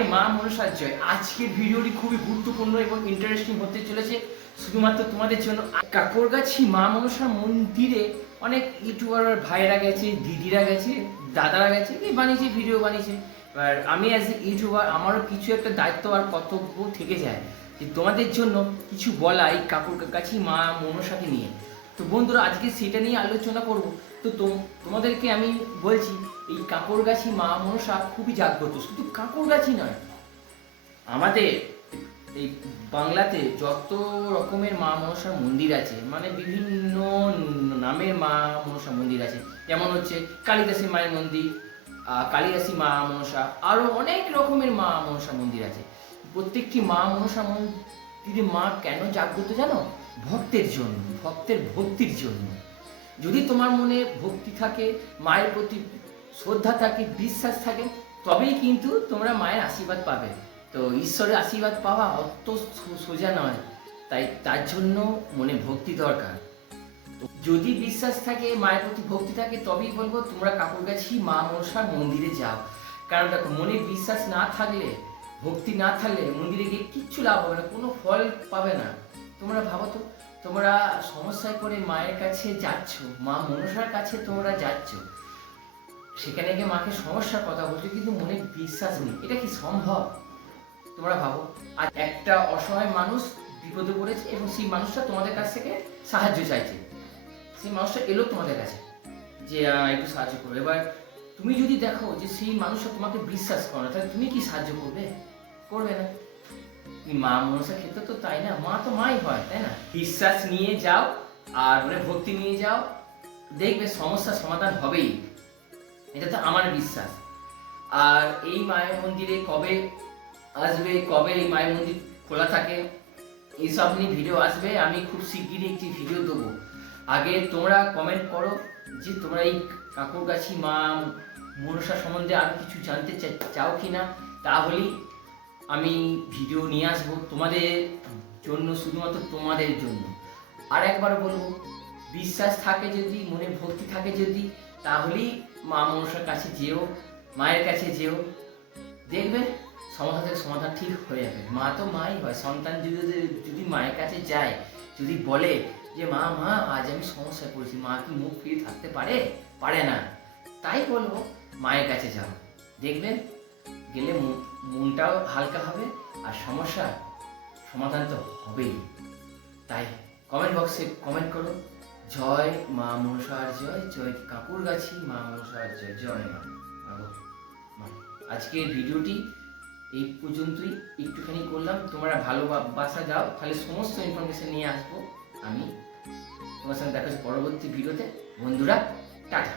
জয় মা মনসার জয়। আজকের ভিডিওটি খুবই গুরুত্বপূর্ণ এবং ইন্টারেস্টিং হতে চলেছে। শুধুমাত্র তোমাদের জন্য। কাকরগাছি মা মনসার মন্দিরে অনেক ইউটিউবার ভাইরা গেছে, দিদিরা গেছে, দাদারা গেছে কি বানিয়েছে ভিডিও বানিয়েছে। আর আমি অ্যাজ এ ইউটিউবার, আমারও কিছু একটা দায়িত্ব আর কর্তব্য থেকে যায়। যে তোমাদের জন্য কিছু বলা এই কাকরগাছি মা মনসাকে নিয়ে। তো বন্ধুরা, আজকে সেটা নিয়ে আলোচনা করব। তো তোম- তোমাদেরকে আমি বলছি, এই কাকরগাছি মা মনসা খুবই জাগ্রত। শুধু কাকরগাছি নয়, আমাদের এই বাংলাতে যত রকমের মা মনসার মন্দির আছে মানে বিভিন্ন নামের মা মনসা মন্দির আছে। যেমন হচ্ছে কালিদাসী মায়ের মন্দির কালিদাসী মা মনসা আরও অনেক রকমের মা মনসা মন্দির আছে। প্রত্যেকটি মা মনসা মন্দিরে মা কেন জাগ্রত জানো? ভক্তের জন্য, ভক্তের ভক্তির জন্য। যদি তোমার মনে ভক্তি থাকে, মায়ের প্রতি শ্রদ্ধা থাকে, বিশ্বাস থাকে, তবেই কিন্তু তোমরা মায়ের আশীর্বাদ পাবে। তো ঈশ্বরের আশীর্বাদ পাওয়া অত সোজা নয়। তাই তার জন্য মনে ভক্তি দরকার। যদি বিশ্বাস থাকে, মায়ের প্রতি ভক্তি থাকে, তবেই বলব তোমরা কাকুরগাছি মা মনসার মন্দিরে যাও। কারণ দেখো, মনে বিশ্বাস না থাকলে ভক্তি না থাকলে মন্দিরে গিয়ে কিচ্ছু লাভ হবে না, কোনো ফল পাবে না। তোমরা ভাবো তো, তোমরা সমস্যায় করে মায়ের কাছে যাচ্ছ, মা মনসার কাছে তোমরা যাচ্ছ, সেখানে গিয়ে মাকে সমস্যার কথা বলছো, কিন্তু মনে বিশ্বাস নেই। এটা কি সম্ভব? তোমরা ভাবো। আর একটা অসহায় মানুষ বিপদে পড়েছে এবং সেই মানুষটা তোমাদের কাছ থেকে সাহায্য চাইছে। সেই মানুষটা এলো তোমাদের কাছে যে একটু সাহায্য করো। এবার তুমি যদি দেখো যে সেই মানুষটা তোমাকে বিশ্বাস করে না তাহলে তুমি কি সাহায্য করবে? করবে না। মা মনসা ক্ষেত্রে তো তাই না? মা তো মাই হয়, তাই না? বিশ্বাস নিয়ে যাও আর মানে ভক্তি নিয়ে যাও। দেখবে সমস্যার সমাধান হবেই। এটা তো আমার বিশ্বাস। আর এই মায়ের মন্দিরে কবে আসবে, কবে এই মায়ের মন্দির খোলা থাকে, এইসব নিয়ে ভিডিও আসবে। আমি খুব শিগগিরই একটি ভিডিও দেবো। আগে তোমরা কমেন্ট করো যে তোমরা এই কাকুর কাকুরগাছি মা মনসা সম্বন্ধে আরও কিছু জানতে চাও কি না তাহলেই আমি ভিডিও নিয়ে আসব তোমাদের জন্য, শুধুমাত্র তোমাদের জন্য। আর একবার বলব, বিশ্বাস থাকে যদি, মনে ভক্তি থাকে যদি তাহলেই মা মনসার কাছে যেও, মায়ের কাছে যেও। দেখবে সমাধানের সমাধান ঠিক হয়ে যাবে। মা তো মাই হয়, সন্তান যদি যদি মায়ের কাছে যায়, যদি বলে যে, মা মা, আজ আমি সমস্যায় পড়েছি, মা কি মুখ ফিরে থাকতে পারে? পারে না। তাই বলব মায়ের কাছে যাও দেখবেন গেলে মনটাও হালকা হবে আর সমস্যার সমাধান তো হবেই। তাই কমেন্ট বক্সে কমেন্ট করো, জয় মা মনসার জয় জয় কাকুর গাছি মা মনসার জয় জয় মা। আজকের ভিডিওটি এই পর্যন্তই। একটুখানি করলাম, তোমরা ভালো বাসা যাও, তাহলে সমস্ত ইনফরমেশন নিয়ে আসব আমি। তোমার সঙ্গে দেখা পরবর্তী ভিডিওতে। বন্ধুরা, টাটা।